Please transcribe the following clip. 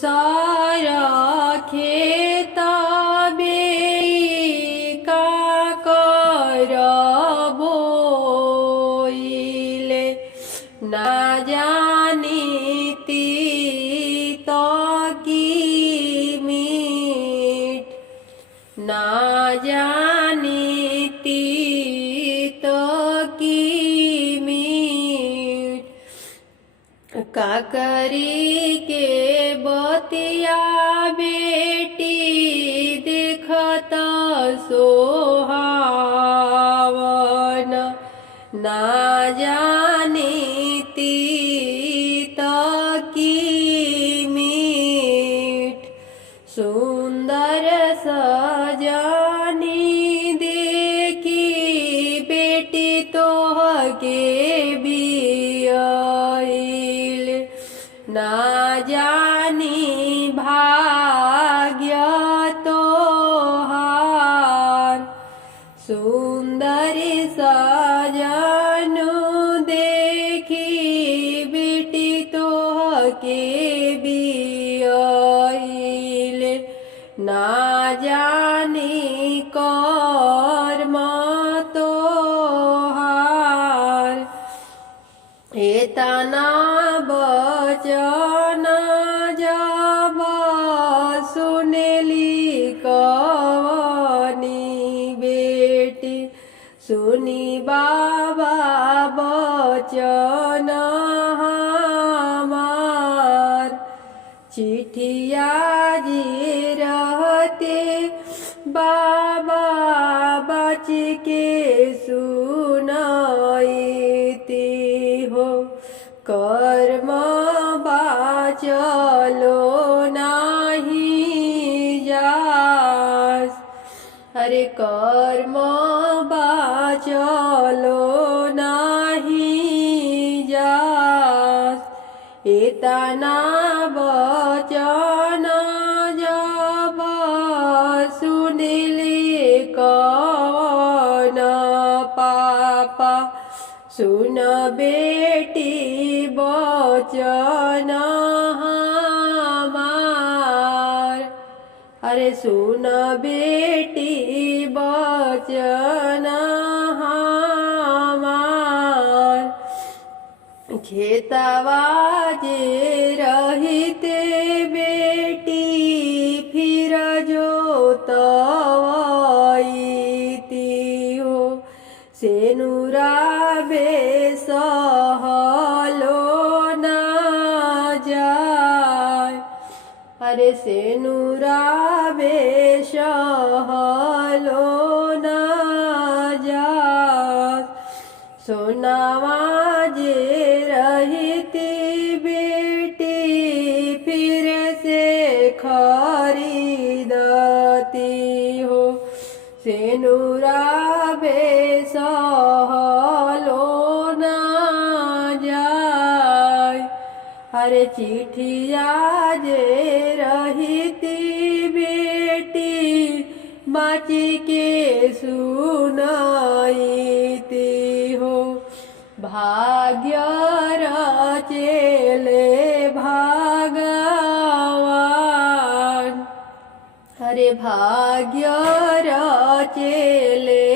सारा खेता बेका कर बोइले ना जानीती तो की मीठ ना जानीती तो की मीठ काकरी के बतिया बेटी देखत सोहावन ना जानीती तो की मीठ सुंदर सजनी देखी बेटी तोहके बियाइल ना जानी भाग्य तोहार सुंदरी सजनु देखी बेटी तोहके बियाइल ना जानी कर्म तोहार एतना बचन जब सुनेली कवनी बेटी सुनी बाबा बचन हमार चिठिया जी रहते बाबा बच के सुनाईती हो कर्म बाचलो नाही जास अरे कर्म बाचलो नाही जास एतना बचन जब सुनिले कवन पापा सुन बेटी बचन हमार अरे सुन बेटी बचन हमार खेतवा जे रहिते बेटी फिर जोतवईती हो सेनुरा बेसहलो ना जाय अरे सेनुरा बेसहलो ना जाय सोनावा जे रहती बेटी फिर से खरीदती हो सेनुरा बेसहलो ना जाय अरे चिठिया जे रहती बेटी बाची के सुनाईती हो भाग्य रचेले भगवान अरे भाग्य रचेले